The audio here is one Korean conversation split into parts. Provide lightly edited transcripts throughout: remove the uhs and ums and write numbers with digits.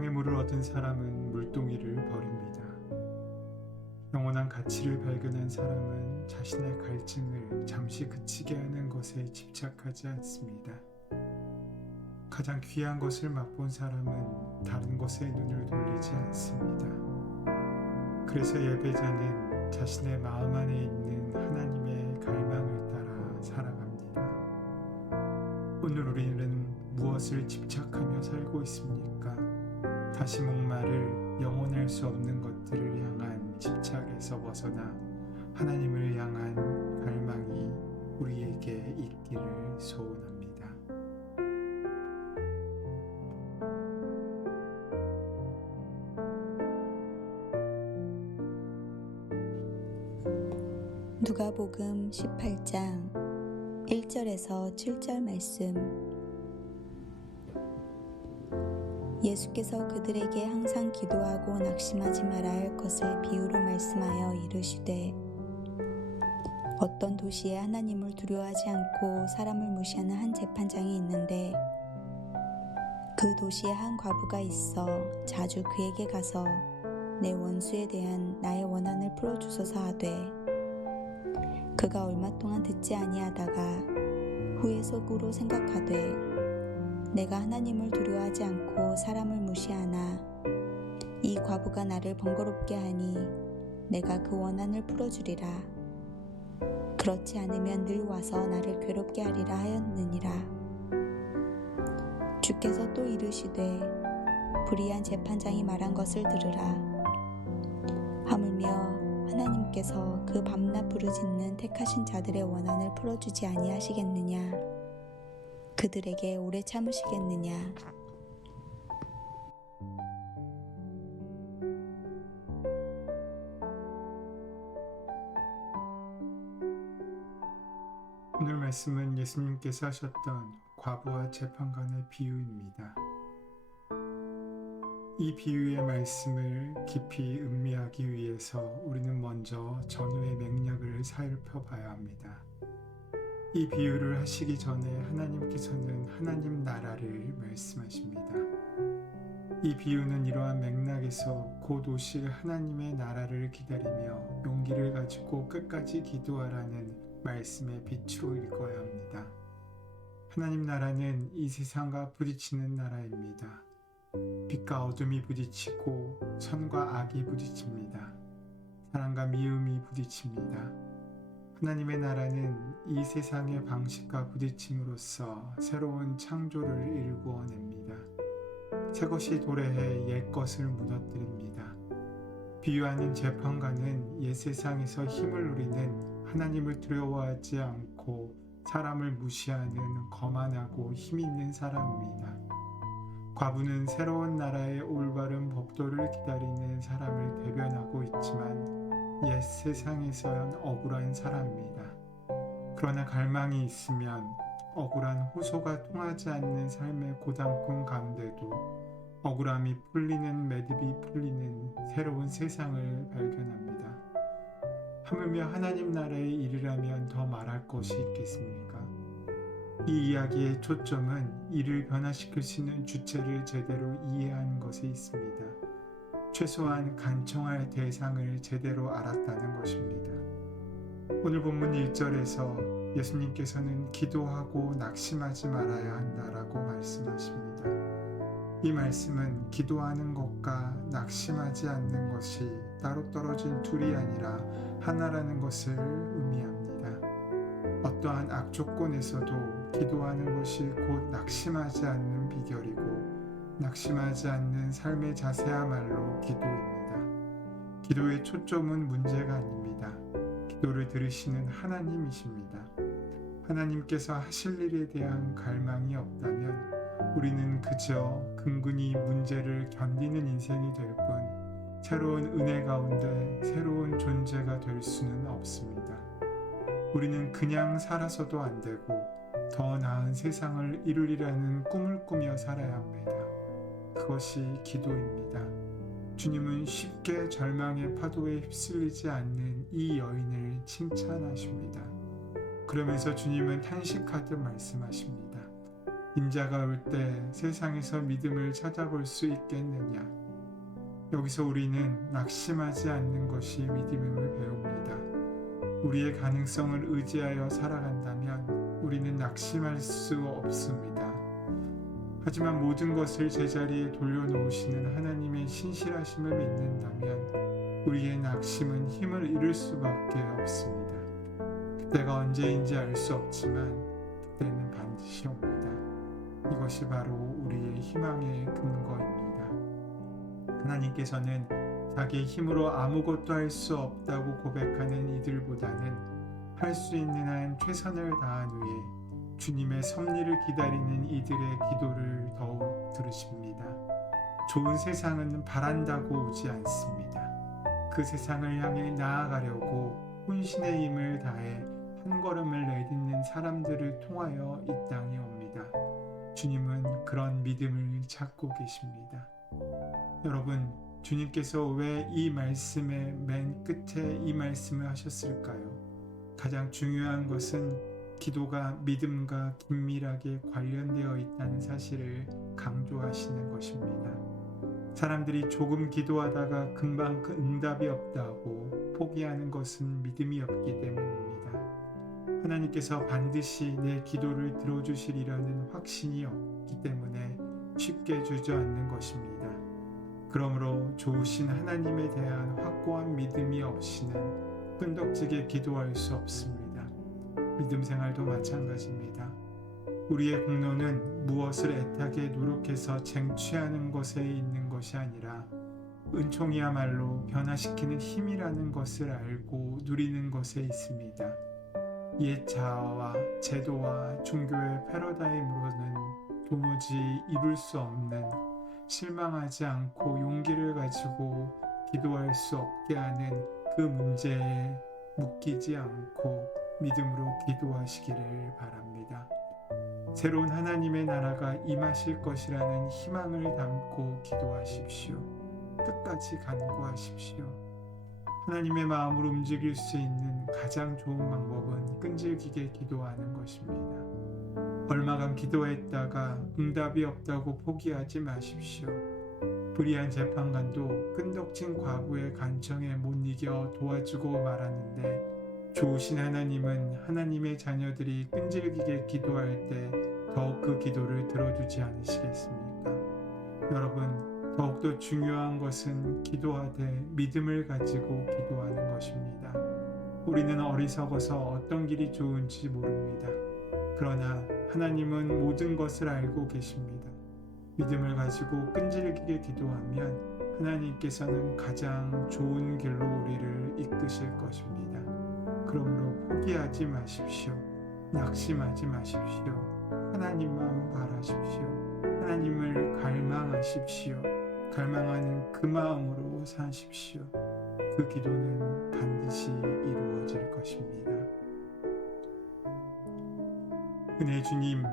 생명의 물을 얻은 사람은 물동이를 버립니다. 영원한 가치를 발견한 사람은 자신의 갈증을 잠시 그치게 하는 것에 집착하지 않습니다. 가장 귀한 것을 맛본 사람은 다른 것에 눈을 돌리지 않습니다. 그래서 예배자는 자신의 마음 안에 있는 하나님의 갈망을 따라 살아갑니다. 오늘 우리는 무엇을 집착하며 살고 있습니까? 다시 목마를 영원할 수 없는 것들을 향한 집착에서 벗어나 하나님을 향한 갈망이 우리에게 있기를 소원합니다. 누가복음 18장 1절에서 7절 말씀. 예수께서 그들에게 항상 기도하고 낙심하지 말아야 할 것을 비유로 말씀하여 이르시되, 어떤 도시에 하나님을 두려워하지 않고 사람을 무시하는 한 재판장이 있는데, 그 도시에 한 과부가 있어 자주 그에게 가서 내 원수에 대한 나의 원한을 풀어주소서 하되, 그가 얼마 동안 듣지 아니하다가 후에 속으로 생각하되, 내가 하나님을 두려워하지 않고 사람을 무시하나 이 과부가 나를 번거롭게 하니 내가 그 원한을 풀어주리라. 그렇지 않으면 늘 와서 나를 괴롭게 하리라 하였느니라. 주께서 또 이르시되, 불의한 재판장이 말한 것을 들으라. 하물며 하나님께서 그 밤낮 부르짖는 택하신 자들의 원한을 풀어주지 아니하시겠느냐? 그들에게 오래 참으시겠느냐? 오늘 말씀은 예수님께서 하셨던 과부와 재판관의 비유입니다. 이 비유의 말씀을 깊이 음미하기 위해서 우리는 먼저 전후의 맥락을 살펴봐야 합니다. 이 비유를 하시기 전에 하나님께서는 하나님 나라를 말씀하십니다. 이 비유는 이러한 맥락에서 곧 오실 하나님의 나라를 기다리며 용기를 가지고 끝까지 기도하라는 말씀의 빛으로 읽어야 합니다. 하나님 나라는 이 세상과 부딪히는 나라입니다. 빛과 어둠이 부딪히고 선과 악이 부딪힙니다. 사랑과 미움이 부딪힙니다. 하나님의 나라는 이 세상의 방식과 부딪힘으로써 새로운 창조를 일구어냅니다. 새것이 도래해 옛것을 무너뜨립니다. 비유하는 재판관은 옛 세상에서 힘을 누리는 하나님을 두려워하지 않고 사람을 무시하는 거만하고 힘있는 사람입니다. 과부는 새로운 나라의 올바른 법도를 기다리는 사람을 대변하고 있지만 옛 세상에선 억울한 사람입니다. 그러나 갈망이 있으면 억울한 호소가 통하지 않는 삶의 고단군 가운데도 억울함이 풀리는 매듭이 풀리는 새로운 세상을 발견합니다. 하물며 하나님 나라에 이르려면 더 말할 것이 있겠습니까? 이 이야기의 초점은 이를 변화시킬 수 있는 주체를 제대로 이해하는 것에 있습니다. 최소한 간청할 대상을 제대로 알았다는 것입니다. 오늘 본문 1절에서 예수님께서는 기도하고 낙심하지 말아야 한다라고 말씀하십니다. 이 말씀은 기도하는 것과 낙심하지 않는 것이 따로 떨어진 둘이 아니라 하나라는 것을 의미합니다. 어떠한 악조건에서도 기도하는 것이 곧 낙심하지 않는 비결이고, 낙심하지 않는 삶의 자세야말로 기도입니다. 기도의 초점은 문제가 아닙니다. 기도를 들으시는 하나님이십니다. 하나님께서 하실 일에 대한 갈망이 없다면 우리는 그저 근근히 문제를 견디는 인생이 될 뿐 새로운 은혜 가운데 새로운 존재가 될 수는 없습니다. 우리는 그냥 살아서도 안 되고 더 나은 세상을 이루리라는 꿈을 꾸며 살아야 합니다. 그것이 기도입니다. 주님은 쉽게 절망의 파도에 휩쓸리지 않는 이 여인을 칭찬하십니다. 그러면서 주님은 탄식하듯 말씀하십니다. 인자가 올 때 세상에서 믿음을 찾아볼 수 있겠느냐? 여기서 우리는 낙심하지 않는 것이 믿음임을 배웁니다. 우리의 가능성을 의지하여 살아간다면 우리는 낙심할 수 없습니다. 하지만 모든 것을 제자리에 돌려놓으시는 하나님의 신실하심을 믿는다면 우리의 낙심은 힘을 잃을 수밖에 없습니다. 그때가 언제인지 알 수 없지만 그때는 반드시 옵니다. 이것이 바로 우리의 희망의 근거입니다. 하나님께서는 자기의 힘으로 아무것도 할 수 없다고 고백하는 이들보다는 할 수 있는 한 최선을 다한 후에 주님의 섭리를 기다리는 이들의 기도를 더욱 들으십니다. 좋은 세상은 바란다고 오지 않습니다. 그 세상을 향해 나아가려고 혼신의 힘을 다해 한 걸음을 내딛는 사람들을 통하여 이 땅에 옵니다. 주님은 그런 믿음을 찾고 계십니다. 여러분, 주님께서 왜 이 말씀의 맨 끝에 이 말씀을 하셨을까요? 가장 중요한 것은 기도가 믿음과 긴밀하게 관련되어 있다는 사실을 강조하시는 것입니다. 사람들이 조금 기도하다가 금방 그 응답이 없다고 포기하는 것은 믿음이 없기 때문입니다. 하나님께서 반드시 내 기도를 들어주시리라는 확신이 없기 때문에 쉽게 주저앉는 것입니다. 그러므로 좋으신 하나님에 대한 확고한 믿음이 없이는 끈덕지게 기도할 수 없습니다. 믿음 생활도 마찬가지입니다. 우리의 공로는 무엇을 애타게 노력해서 쟁취하는 것에 있는 것이 아니라 은총이야말로 변화시키는 힘이라는 것을 알고 누리는 것에 있습니다. 옛 자아와 제도와 종교의 패러다임으로는 도무지 이룰 수 없는, 실망하지 않고 용기를 가지고 기도할 수 없게 하는 그 문제에 묶이지 않고 믿음으로 기도하시기를 바랍니다. 새로운 하나님의 나라가 임하실 것이라는 희망을 담고 기도하십시오. 끝까지 간구하십시오. 하나님의 마음을 움직일 수 있는 가장 좋은 방법은 끈질기게 기도하는 것입니다. 얼마간 기도했다가 응답이 없다고 포기하지 마십시오. 불의한 재판관도 끈덕진 과부의 간청에 못 이겨 도와주고 말았는데 좋으신 하나님은 하나님의 자녀들이 끈질기게 기도할 때 더욱 그 기도를 들어주지 않으시겠습니까? 여러분, 더욱더 중요한 것은 기도하되 믿음을 가지고 기도하는 것입니다. 우리는 어리석어서 어떤 길이 좋은지 모릅니다. 그러나 하나님은 모든 것을 알고 계십니다. 믿음을 가지고 끈질기게 기도하면 하나님께서는 가장 좋은 길로 우리를 이끄실 것입니다. 그러므로 포기하지 마십시오. 낙심하지 마십시오. 하나님만 바라십시오. 하나님을 갈망하십시오. 갈망하는 그 마음으로 사십시오. 그 기도는 반드시 이루어질 것입니다. 은혜 주님,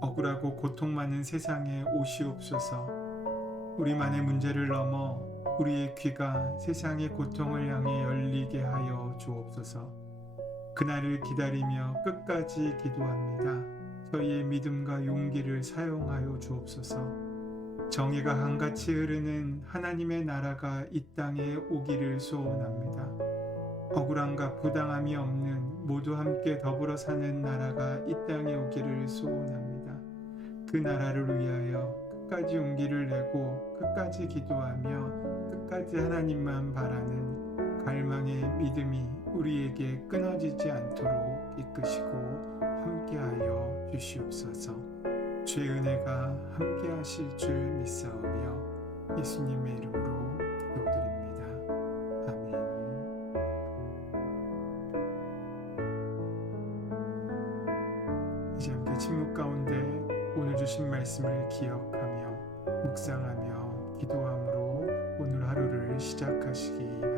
억울하고 고통 많은 세상에 오시옵소서. 우리만의 문제를 넘어 우리의 귀가 세상의 고통을 향해 열리게 하여 주옵소서. 그날을 기다리며 끝까지 기도합니다. 저희의 믿음과 용기를 사용하여 주옵소서. 정의가 강같이 흐르는 하나님의 나라가 이 땅에 오기를 소원합니다. 억울함과 부당함이 없는 모두 함께 더불어 사는 나라가 이 땅에 오기를 소원합니다. 그 나라를 위하여 끝까지 용기를 내고 끝까지 기도하며 끝까지 하나님만 바라는 갈망의 믿음이 우리에게 끊어지지 않도록 이끄시고 함께하여 주시옵소서. 주의 은혜가 함께하실 줄 믿사오며 예수님의 이름으로 기도드립니다. 아멘. 이제 함께 침묵 가운데 오늘 주신 말씀을 기억하며 묵상하며 기도함으로 오늘 하루를 시작하시기 바랍니다.